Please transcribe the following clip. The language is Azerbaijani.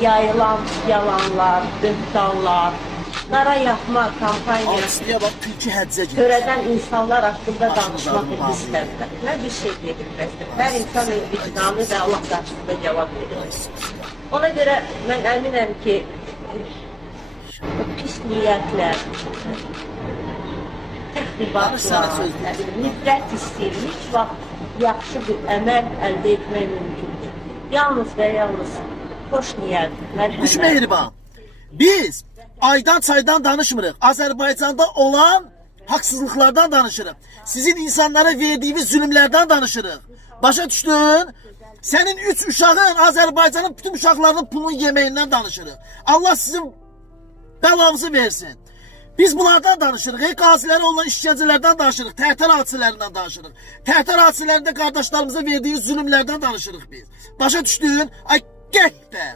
yayılan yalanlar, böhtanlar, qara yaxma kampaniya Artistiyə bax, tülkü həccə gedir. törədən insanlar haqqında danışmaq istəmirlər. Nə bir şey verilməzdir. Hər insan öz vicdanı və Allah qarşısında cavab verir. Ona görə mən əminəm ki, o pis niyyətlər, təxribatlar, nifrət istəyir, heç vaxt yaxşı bir əməl əldə etmək mümkündür. Yalnız və yalnız xoş niyyət, mərhəmət. Düş mehriban. Biz aydan çaydan danışmırıq. Azərbaycanda olan haqsızlıqlardan danışırıq. Sizin insanlara verdiğiniz zulümlərdən danışırıq. Başa düşdün? Sənin 3 uşağın Azərbaycanın bütün uşaqlarının pulunu yeməyindən danışırıq. Allah sizin bəlanızı versin. Biz bunlardan danışırıq. Qazilərə olan işgəncələrdən danışırıq. Tərtər hadisələrindən danışırıq. Tərtər hadisələrində qardaşlarımıza verdiyi zulümlərdən danışırıq biz. Başa düşdün? Ay, get də.